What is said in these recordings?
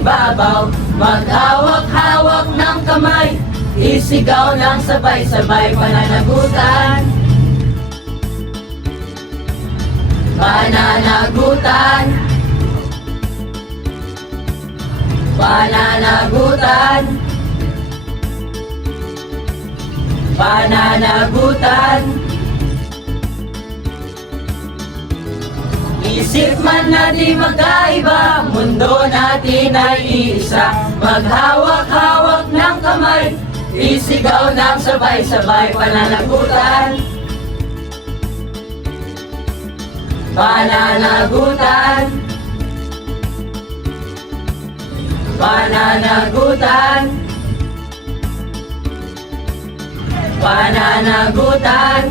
ibabaw, maghawak-hawak ng kamay, isigaw ng sabay-sabay pananagutan. Pananagutan, pananagutan, pananagutan. Isip man natin magkaiba, mundo natin ay iisa. Maghawak-hawak ng kamay, isigaw ng sabay-sabay pananagutan. Pananagutan, pananagutan, pananagutan.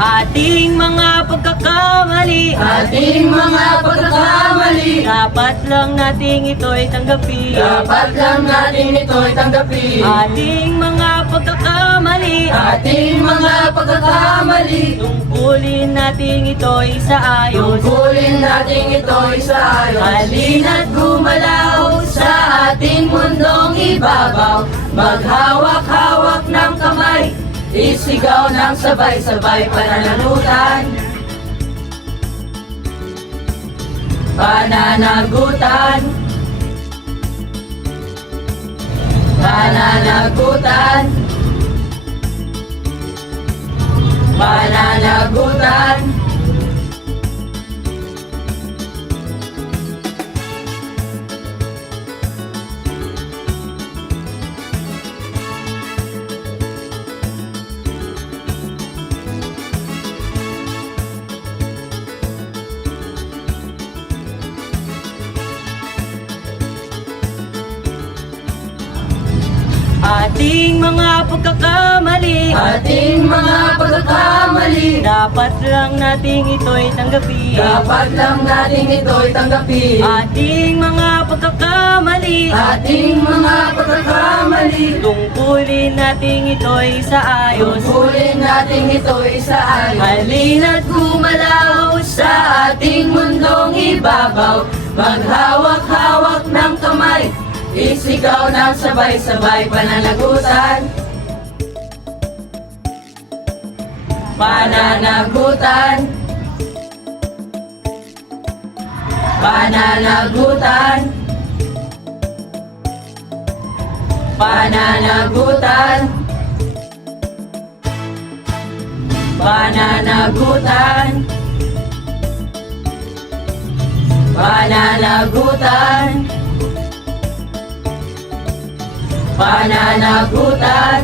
Ating mga pagkakamali, Ating mga pagkakamali, dapat lang nating ito'y tanggapin. dapat lang natin ito'y tanggapin. Ating mga pagkakamali, Ating mga pagkakamali, tungkulin nating ito'y sa ayos. tungkulin natin ito'y sa ayos. Halina't gumalaw sa ating mundong ibabaw, maghawak-hawak ng kamay, isigaw ng sabay-sabay pananagutan. Pananagutan, pananagutan, pananagutan. Ating mga pagkakamali, Ating mga pagkakamali, dapat lang nating ito'y tanggapin. dapat lang natin ito'y tanggapin. Ating mga pagkakamali, Ating mga pagkakamali, tungkulin nating ito'y sa ayos. tungkulin natin ito'y sa ayos. Halina't gumalaw sa ating mundong ibabaw, maghawak-hawak ng kamay, isigaw ng sabay-sabay pananagutan. Pananagutan, pananagutan, pananagutan, pananagutan, pananagutan, pananagutan,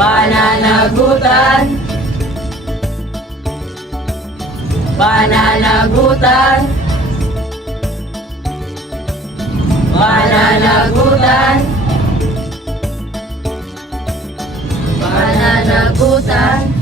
pananagutan, pananagutan, pananagutan, pananagutan.